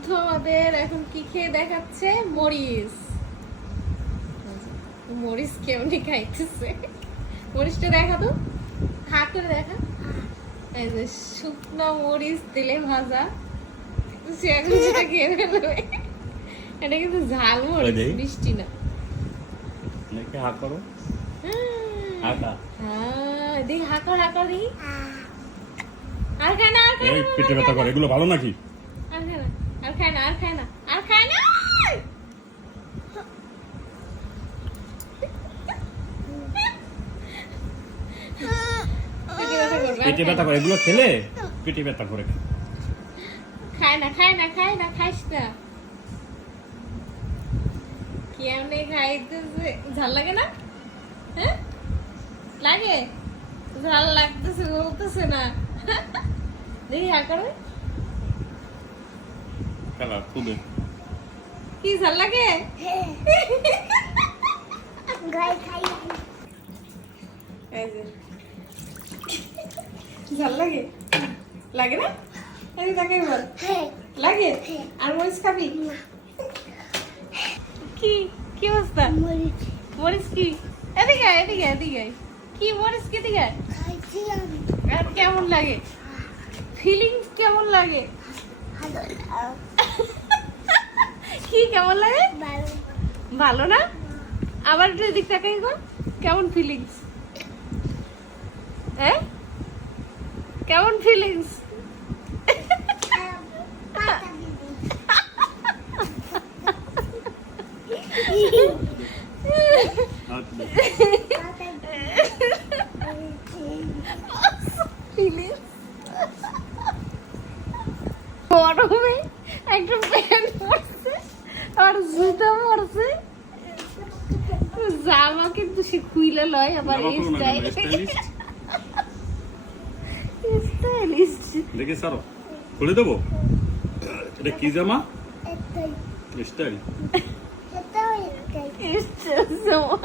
বুদ্ধ আমাদের এখন কি খেয়ে দেখাচ্ছে, মরিচ। মরিচ কেমনি খাইতেছে, মরিচটা দেখা তো, হাত করে দেখা। এই যে শুকনো মরিচ তেলে ভাজা, সে এখন সেটা খেয়ে ফেলবে। এটা কিন্তু ঝাল মরিচ, মিষ্টি না। নাকি হাত করো, হাতা দেখ হাঁকর হাঁকর দি। আর খায় না, আর খায় না, পেটে ব্যথা করে, এগুলো ভালো নাকি? আর খায় না, আর খায় না, আর খায় না, আর খায় না। পেটে ব্যথা করে, এগুলো খেলে পেটে ব্যথা করে। খায় না, খায় না, খায় না, খাইস না। কেমনে খাইতেছে, ঝাল লাগে না? হ্যাঁ লাগে, ঝাল লাগতেছে বলতেছে না। দেখি হা করবে, খেলা খুদে কি ঝাল লাগে? এই যে ঝাল লাগে, লাগে না? এই তাকে বল লাগে। আর মরিচ খাবি? কি কি অবস্থা? মরিচ কি? এদিকে আয়, এদিকে আয়, এদিকে আয়। কি মরিচ কি দিকে? আর কেমন লাগে? ফিলিংস কেমন লাগে? কি কেমন লাগে? ভালো না? আবার একটু এদিক তাকাই গো, কেমন ফিলিংস? হ্যাঁ কেমন ফিলিংস? গরমে একটা প্যান্ট পরছে আর জুতা পরছে, জামা কিন্তু সে খুইলে লয় আবার স্টাইলিস্ট। দেখি স্যার খুলে দেবো, এটা কি জামা? স্টাইল জামা